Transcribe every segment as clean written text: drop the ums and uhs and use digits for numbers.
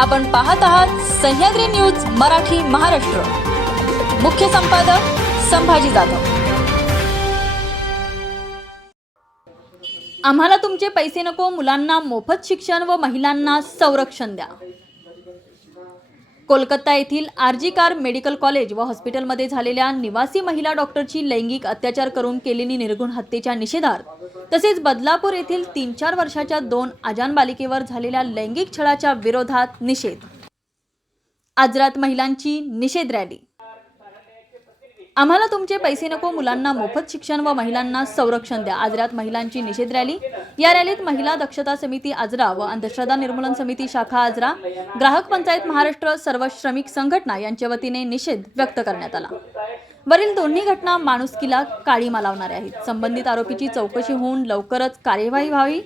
आपण पाहत आहात सह्याद्री न्यूज मराठी महाराष्ट्र। मुख्य संपादक संभाजी जाधव। आम्हाला तुमचे पैसे नको, मुलांना मोफत शिक्षण व महिलांना संरक्षण द्या। कोलकाता येथील आरजी कार मेडिकल कॉलेज व हॉस्पिटलमध्ये झालेल्या निवासी महिला डॉक्टरची लैंगिक अत्याचार करून केलेली निर्घृण हत्येच्या निषेधार्थ तसेच बदलापूर येथील 3-4 वर्षाच्या 2 अजाण बालिकेवर झालेल्या लैंगिक छळाच्या विरोधात निषेध। आजरात महिलांची निषेध रॅली। आम्हाला तुमचे पैसे नको, मुलांना मोफत शिक्षण व महिलांना संरक्षण द्या। आजरात महिलांची निषेध रॅली। या रॅलीत महिला दक्षता समिती आजरा व अंधश्रद्धा निर्मूलन समिती शाखा आजरा, ग्राहक पंचायत महाराष्ट्र, सर्व श्रमिक संघटना यांच्या वतीने निषेध व्यक्त करण्यात आला। वरील दोन्ही घटना माणुसकीला काळीमा लावणाऱ्या आहेत। संबंधित आरोपीची चौकशी होऊन लवकरच कार्यवाही व्हावी।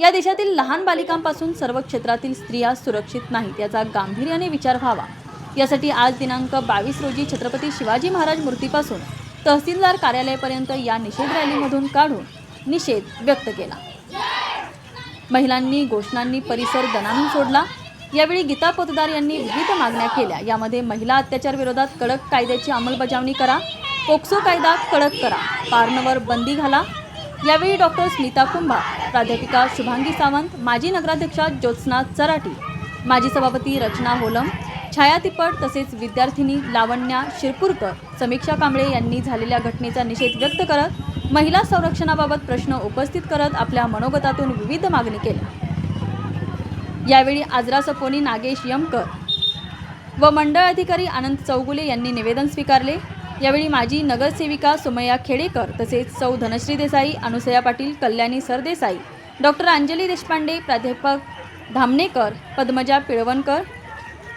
या देशातील लहान बालिकांपासून सर्व क्षेत्रातील स्त्रिया सुरक्षित नाहीत याचा गांभीर्याने विचार व्हावा। यासाठी आज दिनांक 22 रोजी छत्रपती शिवाजी महाराज मूर्तीपासून तहसीलदार कार्यालयापर्यंत या निषेध रॅलीमधून काढून निषेध व्यक्त केला। महिलांनी घोषणांनी परिसर दणाणून सोडला। यावेळी गीता पोतदार यांनी विविध मागण्या केल्या। यामध्ये महिला अत्याचार विरोधात कडक कायद्याची अंमलबजावणी करा, पोक्सो कायदा कडक करा, पार्नवर बंदी घाला। यावेळी डॉक्टर स्मिता कुंभार, प्राध्यापिका शुभांगी सावंत, माजी नगराध्यक्षा ज्योत्स्ना चराटी, माजी सभापती रचना होलम, छाया तिप्पट तसेच विद्यार्थिनी लावण्या शिरपूरकर, समीक्षा कांबळे यांनी झालेल्या घटनेचा निषेध व्यक्त करत महिला संरक्षणाबाबत प्रश्न उपस्थित करत आपल्या मनोगतातून विविध मागणी केल्या। यावेळी आजरा सपोनी नागेश यमकर व मंडळ अधिकारी आनंद चौगुले यांनी निवेदन स्वीकारले। यावेळी माजी नगरसेविका सुमय्या खेडेकर तसेच सौ धनश्री देसाई, अनुसया पाटील, कल्याणी सरदेसाई, डॉक्टर अंजली देशपांडे, प्राध्यापक धामणेकर, पद्मजा पिळवणकर,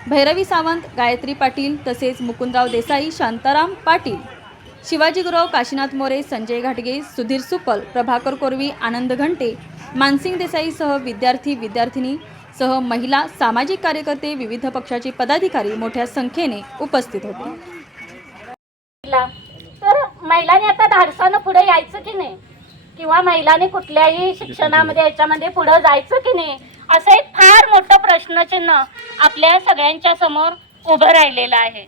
भैरवी सावंत, गायत्री पाटील तसेच मुकुंदराव देसाई, शांताराम पाटील, शिवाजी गुरव, काशीनाथ मोरे, संजय घाटगे, सुधीर सुपल, प्रभाकर कोरवी, आनंद घंटे, मानसिंग देसाई सह विद्यार्थी सह महिला, सामाजिक कार्यकर्ते, विविध पक्षाचे पदाधिकारी मोठ्या संख्येने उपस्थित होते। तर महिलांनी आता धाडसानं पुढे यायचं की नाही, किंवा महिलांनी कुठल्याही शिक्षणामध्ये याच्यामध्ये पुढे जायचं की नाही, असं एक फार मोठं प्रश्नचिन्ह आपल्या सगळ्यांच्या समोर उभं राहिलेलं आहे।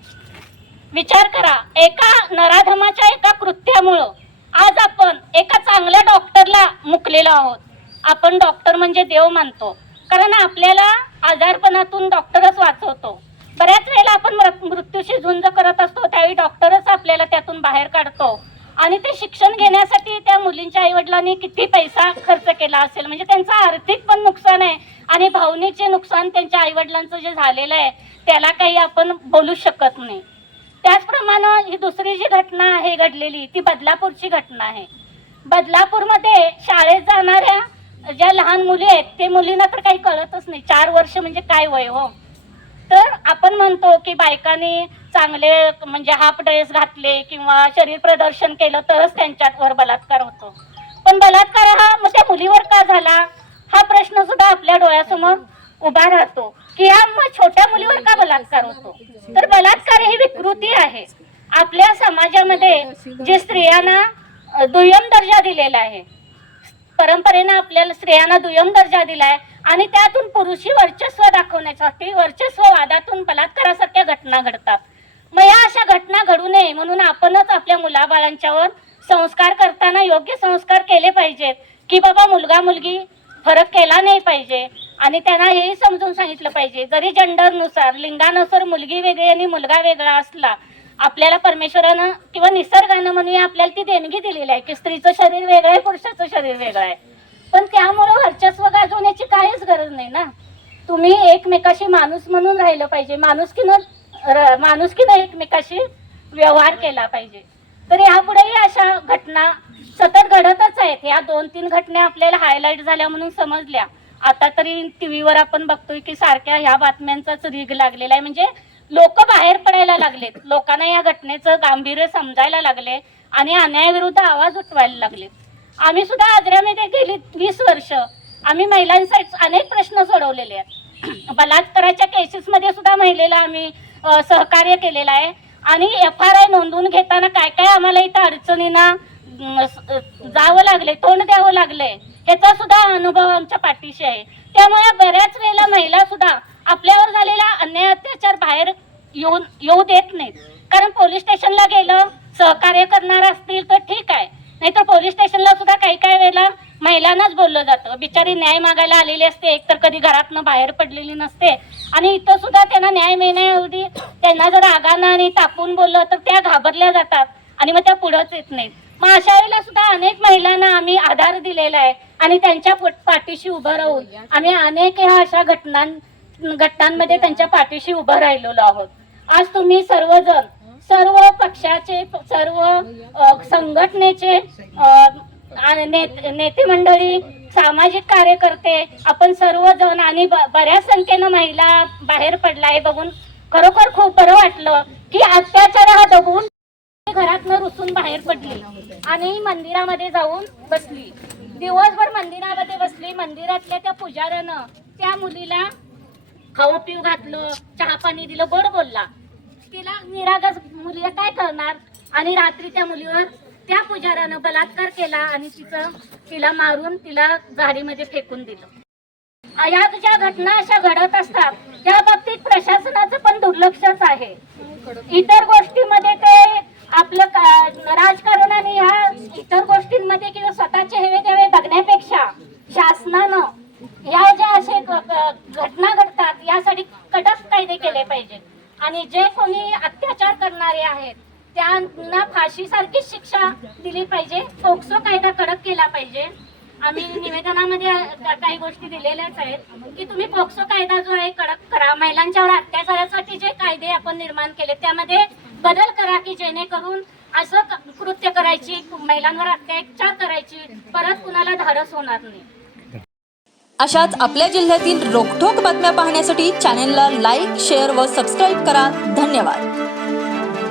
विचार करा, एका नराधमाच्या एका कृत्यामुळं आज आपण एका चांगल्या डॉक्टरला मुकलेलो आहोत। आपण डॉक्टर म्हणजे देव मानतो, कारण आपल्याला आजारपणातून डॉक्टरच वाचवतो। बऱ्याच वेळेला आपण मृत्यूशी झुंज करत असतो, त्यावेळी डॉक्टरच आपल्याला त्यातून बाहेर काढतो। आणि ते शिक्षण घेण्यासाठी त्या मुलींच्या आईवडिलांनी किती पैसा खर्च केला असेल, म्हणजे त्यांचं आर्थिक पण नुकसान आहे आणि भावनेचे नुकसान त्यांच्या आईवडिलांचं जे झालेलं आहे त्याला काही आपण बोलू शकत नाही। त्याचप्रमाणे ही दुसरी जी घटना आहे घडलेली ती बदलापूरची घटना आहे। बदलापूरमध्ये शाळेत जाणाऱ्या ज्या लहान मुली आहेत ते मुलींना तर काही कळतच नाही। 4 वर्ष म्हणजे काय वय हो। तर आपण म्हणतो की बायकांनी चांगले म्हणजे हाफ ड्रेस घातले किंवा शरीर प्रदर्शन केलं तरच त्यांच्यावर बलात्कार होतो, पण बलात्कार हा मग त्या मुलीवर का झाला हा प्रश्न सुद्धा आपल्या डोळ्यासमोर उभा राहतो की या छोट्या मुलीवर का बलात्कार होतो। तर बलात्कार ही विकृती आहे आपल्या समाजामध्ये, जे स्त्रियांना दुय्यम दर्जा दिलेला आहे। परंपरेने आपल्याला स्त्रियांना दुय्यम दर्जा दिलाय आणि त्यातून पुरुषी वर्चस्व दाखवण्यासाठी वर्चस्ववादातून बलात्कारासारख्या घटना घडतात। मग या अशा घटना घडू नये म्हणून आपणच आपल्या मुलाबाळांच्यावर संस्कार करताना योग्य संस्कार केले पाहिजेत की बाबा मुलगा मुलगी फरक केला नाही पाहिजे आणि त्यांना हेही समजून सांगितलं पाहिजे, जरी जेंडरनुसार लिंगानुसार मुलगी वेगळी आणि मुलगा वेगळा असला, आपल्याला परमेश्वरानं किंवा निसर्गानं म्हणूया आपल्याला ती देणगी दिलेली आहे की स्त्रीचं शरीर वेगळं आहे, पुरुषाचं शरीर वेगळं आहे, पण त्यामुळे वर्चस्व गाजवण्याची काहीच गरज नाही ना। तुम्ही एकमेकाशी माणूस म्हणून राहिलं पाहिजे, माणुसकीनं एकमेकाशी व्यवहार केला पाहिजे। तर यापुढेही अशा घटना सतत घडतच आहेत। या 2-3 घटना आपल्याला हायलाइट झाल्या म्हणून समजल्या। आता तरी टीव्हीवर आपण बघतोय की सारख्या ह्या बातम्यांचाच रीग लागलेला आहे, म्हणजे लोक बाहेर पडायला लागलेत, लोकांना या घटनेचं गांभीर्य समजायला लागले आणि अन्यायाविरुद्ध आवाज उठवायला लागले। आम्ही सुद्धा आजऱ्यामध्ये गेली 20 वर्ष आम्ही महिलांसाठी अनेक प्रश्न सोडवलेले आहेत। बलात्काराच्या केसेसमध्ये सुद्धा महिलेला आम्ही सहकार्य केलेलं आहे आणि FRI नोंदवून घेताना काय काय आम्हाला इथं अडचणींना जावं लागले, तोंड द्यावं लागले, याचा सुद्धा अनुभव आमच्या पाठीशी आहे। त्यामुळे बऱ्याच वेळेला महिला सुद्धा आपल्यावर झालेला अन्याय अत्याचार बाहेर येऊ देत नाहीत. कारण पोलीस स्टेशनला गेलं सहकार्य करणार असतील तर ठीक आहे, नाहीतर पोलीस स्टेशनला सुद्धा काही काही वेळेला महिलांनाच बोललं जातं. बिचारी न्याय मागायला आलेली असते, एकतर कधी घरातनं बाहेर पडलेली नसते आणि इथं सुद्धा त्यांना न्याय मिळण्याएवढी त्यांना जर आगानं आणि तापून बोललं तर त्या घाबरल्या जातात आणि मग त्या पुढंच येत नाहीत. मग अशा वेळेला सुद्धा अनेक महिलांना आम्ही आधार दिलेला आहे आणि त्यांच्या पाठीशी उभं राहून आम्ही अनेक ह्या अशा घटनांमध्ये त्यांच्या पाठीशी उभं राहिलेलो आहोत. आज तुम्ही सर्वजण, सर्व पक्षाचे, सर्व संघटनेचे नेते मंडळी, सामाजिक कार्यकर्ते, आपण सर्वजण आणि बऱ्याच संख्येनं महिला बाहेर पडला आहे बघून खरोखर खूप बरं वाटलं की अत्याचार हा दबून घरातनं रुसून बाहेर पडली आणि मंदिरामध्ये जाऊन बसली. दिवसभर मंदिरामध्ये बसली. मंदिरातल्या त्या पुजाऱ्यानं त्या मुलीला खाऊ पिऊ घातलं, चहा पाणी दिलं, गोड बोलला. तिला निरागस मुलीला काय करणार आणि रात्री त्या मुलीवर त्या पुजाऱ्यानं बलात्कार केला आणि तिला मारून तिला झाडीमध्ये फेकून दिलं. या ज्या घटना अशा घडत असतात त्या बाबतीत प्रशासनाचं पण दुर्लक्षच आहे. इतर गोष्टीमध्ये ते आपलं राजकारण आणि ह्या इतर गोष्टींमध्ये किंवा स्वतःचे हेवे देवे बघण्यापेक्षा शासनानं या ज्या असे घटना घडतात यासाठी कडक कायदे केले पाहिजेत आणि जे कोणी अत्याचार करणारे आहेत त्यांना फाशीसारखीच शिक्षा दिली पाहिजे. पोक्सो कायदा कडक केला पाहिजे. आम्ही निवेदनामध्ये काही गोष्टी दिलेल्याच आहेत की तुम्ही पोक्सो कायदा जो आहे कडक करा. महिलांच्यावर अत्याचारासाठी जे कायदे आपण निर्माण केले त्यामध्ये बदल करा की जेणेकरून असं कृत्य करायची, महिलांवर अत्याचार करायची परत कुणाला धाडस होणार नाही. अशाच आपल्या जिल्ह्यातील रोखठोक बातम्या पाहण्यासाठी चॅनेलला लाईक, शेअर व सबस्क्राईब करा. धन्यवाद.